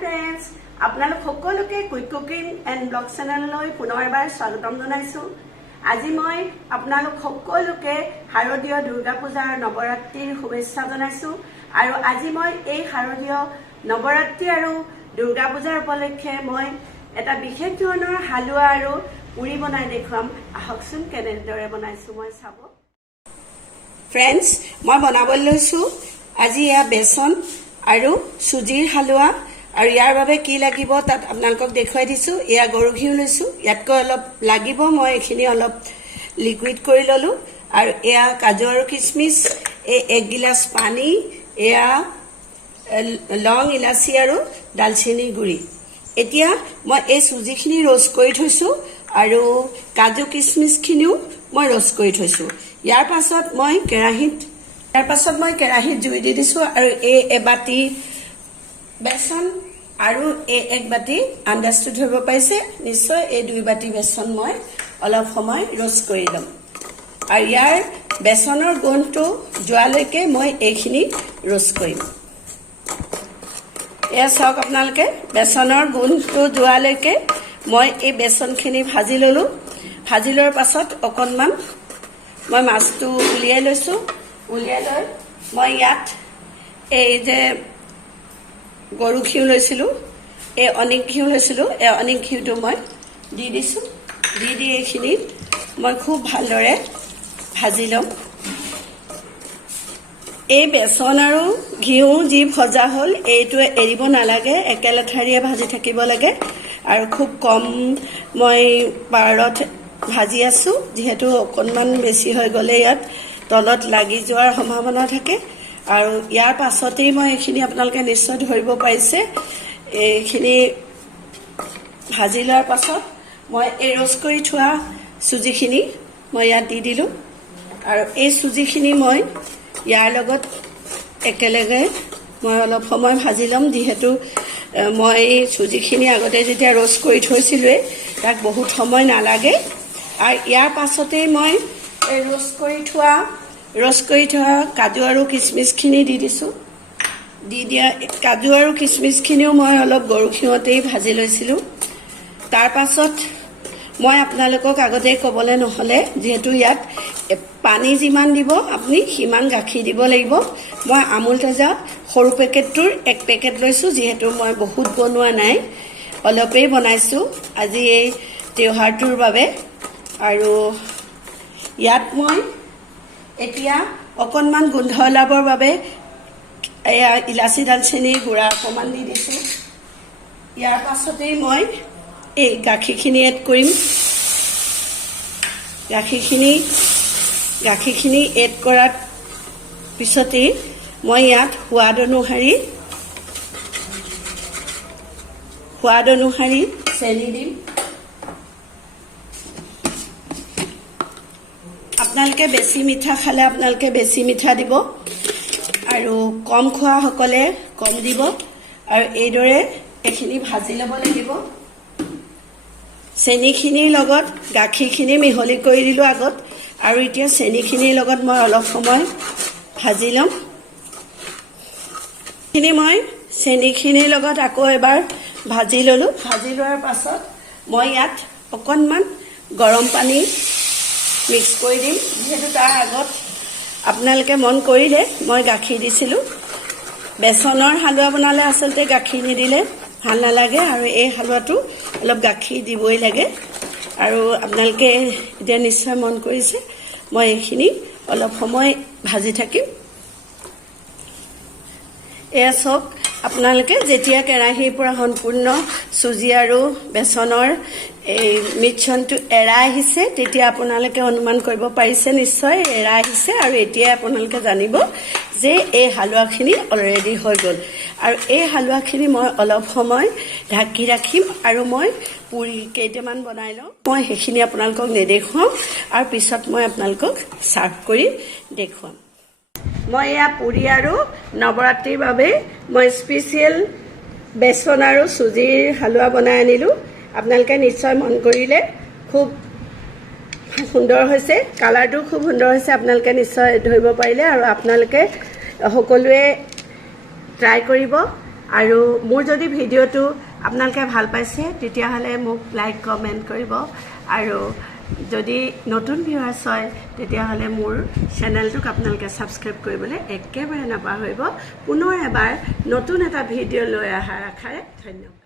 Friends, আপোনালোক সকলোকে quick cooking and blog চেনেললৈ পুনৰ এবাৰ স্বাগতম জনাইছোঁ। আজি মই আপোনালোক সকলোকে শাৰদীয় দুৰ্গা পূজাৰ নৱৰাত্ৰিৰ শুভেচ্ছা জনাইছোঁ। আৰু আজি মই এই শাৰদীয় নৱৰাত্ৰি আৰু দুৰ্গা পূজাৰ উপলক্ষে মই এটা বিশেষ ধৰণৰ হালোৱা আৰু পুৰি বনাই দেখুৱাম। আহকচোন কেনেদৰে বনাইছোঁ মই চাব। ফ্ৰেণ্ডছ, মই বনাবলৈ লৈছোঁ আজি এয়া বেচন আৰু চুজিৰ হালোৱা। আৰু ইয়াৰ বাবে কি লাগিব তাত আপোনালোকক দেখুৱাই দিছোঁ। এয়া গৰু ঘিউ লৈছোঁ, ইয়াতকৈ অলপ লাগিব, মই এইখিনি অলপ লিকুইড কৰি ল'লোঁ। আৰু এয়া কাজু আৰু কিচমিচ, এই 1 গিলাচ পানী, এয়া লং, ইলাচি আৰু ডালচেনিৰ গুড়ি। এতিয়া মই এই চুজিখিনি ৰ'ষ্ট কৰি থৈছোঁ আৰু কাজু কিচমিচখিনিও মই ৰ'ষ্ট কৰি থৈছোঁ। ইয়াৰ পাছত মই কেৰাহীত জুই দি দিছোঁ আৰু এই এবাটি বেচন আৰু এই 1 বাটি, আন্দাজটো ধৰিব পাৰিছে নিশ্চয়, এই 2 বাটি বেচন মই অলপ সময় ৰ'ষ্ট কৰি ল'ম। আৰু ইয়াৰ বেচনৰ গোন্ধটো যোৱালৈকে মই এইখিনি ৰ'ষ্ট কৰিম। এয়া চাওক আপোনালোকে, বেচনৰ গোন্ধটো যোৱালৈকে মই এই বেচনখিনি ভাজি ল'লোঁ। ভাজি লোৱাৰ পাছত অকণমান মই মাছটো উলিয়াই লৈছোঁ। উলিয়াই লৈ মই ইয়াত এই যে গৰু ঘিউ লৈছিলোঁ, এই অনিক ঘিউ লৈছিলোঁ, এই অনিক ঘিউটো মই দি দিছোঁ। দি এইখিনি মই খুব ভালদৰে ভাজি ল'ম। এই বেচন আৰু ঘিউ যি ভজা হ'ল এইটো এৰিব নালাগে, একেলেঠাৰিয়ে ভাজি থাকিব লাগে। আৰু খুব কম মই পাৰত ভাজি আছোঁ, যিহেতু অকণমান বেছি হৈ গ'লে ইয়াত তলত লাগি যোৱাৰ সম্ভাৱনা থাকে। আৰু ইয়াৰ পাছতেই মই এইখিনি আপোনালোকে নিশ্চয় ধৰিব পাৰিছে। এইখিনি ভাজি লোৱাৰ পাছত মই এই ৰ'ষ্ট কৰি থোৱা চুজিখিনি মই ইয়াত দি দিলোঁ। আৰু এই চুজিখিনি মই ইয়াৰ লগত একেলগে মই অলপ সময় ভাজি ল'ম, যিহেতু মই চুজিখিনি আগতে যেতিয়া ৰ'ষ্ট কৰি থৈছিলোঁৱেই, তাক বহুত সময় নালাগে। আৰু ইয়াৰ পাছতেই মই এই ৰ'ষ্ট কৰি থোৱা কাজু আৰু কিচমিচখিনি দি দিছোঁ। দিয়া কাজু আৰু কিচমিচখিনিও মই অলপ গৰু ঘিউতেই ভাজি লৈছিলোঁ। তাৰ পাছত মই আপোনালোকক আগতেই ক'বলৈ নহ'লে, যিহেতু ইয়াত পানী যিমান দিব আপুনি সিমান গাখীৰ দিব লাগিব। মই আমুল তাজা সৰু পেকেটটোৰ 1 পেকেট লৈছোঁ, যিহেতু মই বহুত বনোৱা নাই, অলপেই বনাইছোঁ আজি এই তিউহাৰটোৰ বাবে। আৰু ইয়াত মই এতিয়া অকণমান গোন্ধ ওলাবৰ বাবে এয়া ইলাচি ডালচেনিৰ গুড়া অকণমান দি দিছোঁ। ইয়াৰ পাছতেই মই এই গাখীৰখিনি এড কৰিম। গাখীৰখিনি এড কৰাৰ পিছতেই মই ইয়াত সোৱাদ অনুসাৰি চেনি দিম। আপোনালোকে বেছি মিঠা খালে আপোনালোকে বেছি মিঠা দিব, আৰু কম খোৱাসকলে কম দিব। আৰু এইদৰে এইখিনি ভাজি ল'ব লাগিব। চেনিখিনিৰ লগত গাখীৰখিনি মিহলি কৰি দিলোঁ আগত, আৰু এতিয়া চেনিখিনিৰ লগত মই অলপ সময় ভাজি ল'ম। মই চেনিখিনিৰ লগত আকৌ এবাৰ ভাজি ল'লোঁ। ভাজি লোৱাৰ পাছত মই ইয়াত অকণমান গৰম পানী মিক্স কৰি দিম, যিহেতু তাৰ আগত আপোনালোকে মন কৰিলে মই গাখীৰ দিছিলোঁ। বেচনৰ হালোৱা বনালে আচলতে গাখীৰ নিদিলে ভাল নালাগে, আৰু এই হালোৱাটো অলপ গাখীৰ দিবই লাগে। আৰু আপোনালোকে এতিয়া নিশ্চয় মন কৰিছে, মই এইখিনি অলপ সময় ভাজি থাকিম। এয়া চাওক আপোনালোকে, যেতিয়া কেৰাহীৰ পৰা সম্পূৰ্ণ চুজি আৰু বেচনৰ এই মিশ্ৰণটো এৰাই আহিছে, তেতিয়া আপোনালোকে অনুমান কৰিব পাৰিছে নিশ্চয় এৰাই আহিছে। আৰু এতিয়াই আপোনালোকে জানিব যে এই হালোৱাখিনি অলৰেডি হৈ গ'ল। আৰু এই হালোৱাখিনি মই অলপ সময় ঢাকি ৰাখিম, আৰু মই পুৰি কেইটামান বনাই লওঁ। মই সেইখিনি আপোনালোকক নেদেখুৱাম, আৰু পিছত মই আপোনালোকক ছাৰ্ভ কৰি দেখুৱাম। মই এয়া পুৰি আৰু নৱৰাত্ৰিৰ বাবে মই স্পেচিয়েল বেচন আৰু চুজিৰ হালোৱা বনাই আনিলোঁ। আপোনালোকে নিশ্চয় মন কৰিলে খুব সুন্দৰ হৈছে, কালাৰটো খুব সুন্দৰ হৈছে, আপোনালোকে নিশ্চয় ধৰিব পাৰিলে। আৰু আপোনালোকে সকলোৱে ট্ৰাই কৰিব আৰু মোৰ যদি ভিডিঅ'টো আপোনালোকে ভাল পাইছে তেতিয়াহ'লে মোক লাইক কমেণ্ট কৰিব আৰু যদি নতুন ভিউৱাৰ্ছ হয় তেতিয়াহ'লে মোৰ চেনেলটোক আপোনালোকে ছাবস্ক্ৰাইব কৰিবলৈ একেবাৰে নাপাহৰিব পুনৰ এবাৰ নতুন এটা ভিডিঅ' লৈ অহাৰ আশাৰে ধন্যবাদ